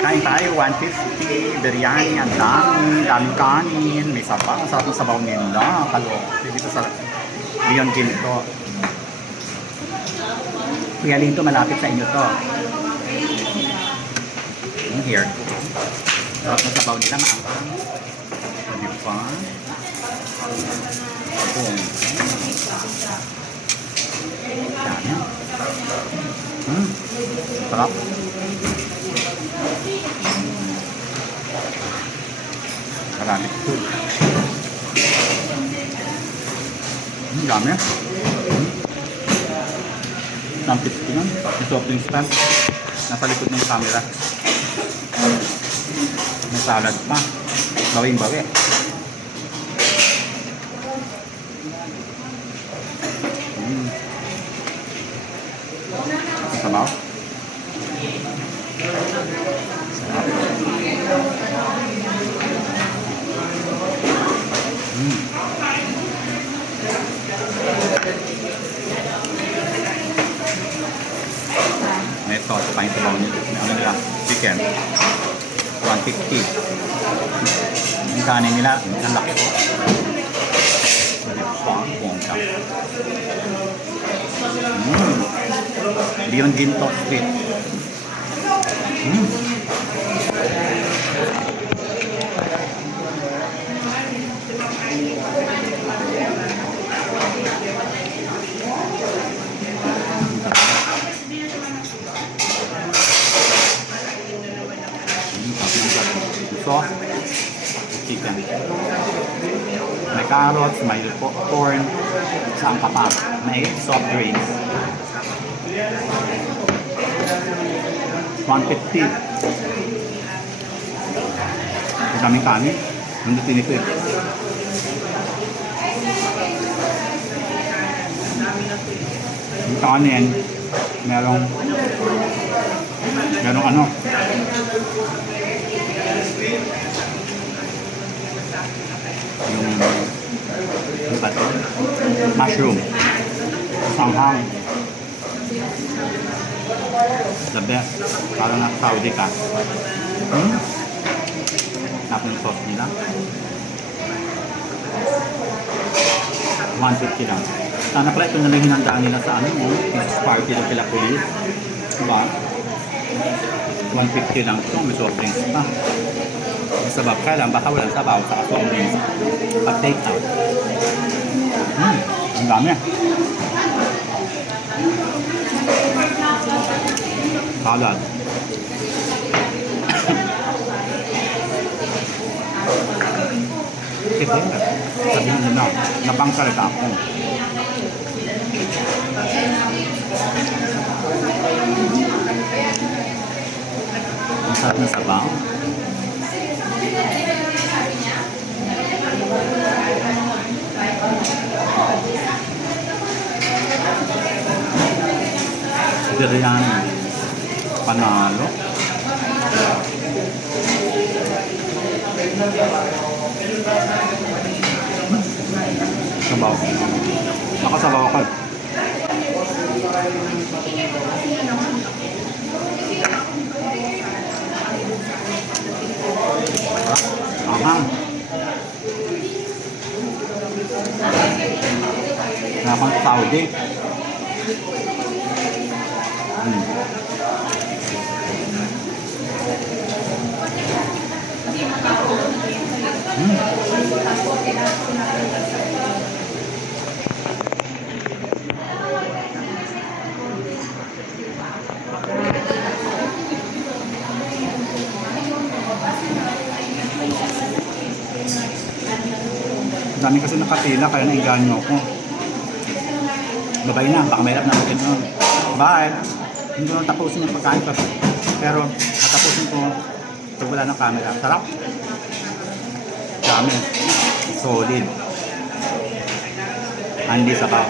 Kain tayo, 150, biryani, ang daming kanin, may sabaw, ang sarap ng sabaw nila, kalok, dito sa Leon Ginto. Kuya Linto, malapit sa inyo to. Here. Sarap ng sabaw nila, maangang. Diba? Boom. Yan. Sarap. Marami food. Dami. Sampit ko nun. Yung soft drinks pa. Nasa likod ng camera. May salad pa. Bawing-bawi. Sabaw. Ito, ito pa yung sabaw nito. Ano nila? Chicken. 150. Yung kanin nila, ang laki ko. Leon Ginto Street. Sauce, chicken. May carrots, may corn, saan ka pa? May soft drinks. 150. Ang daming kanin. Nandutin ito eh. Yung kanin, merong ano, yung ba ito? Mushroom. Sanghang. The best. Parang na Saudi ka. Tapos yung sauce nila. 150 lang. Sana pala ito na lang hinandaan nila sa ano mo. Yung party ng pila police. Diba? 150 lang ito. May soft drinks pa. May sabab ka lang. Baka walang sabaw sa soft drinks. Pag take out. Ang dami. Salad. Sabihin nyo na, napangsalita ako. Ang sarap na sabaw. Biryani. Panalo. Sabaw. Nakasabaw ka. Ahang. Nakapang Saudi. Dami kasi nakapila kaya nainganyo ako. Babay na, baka mahirap na natin nun. Bye! Hindi ko tapusin yung pagkain pa. Pero natapusin ko pag wala ng camera. Sarap! Dami. Solid. Hindi saka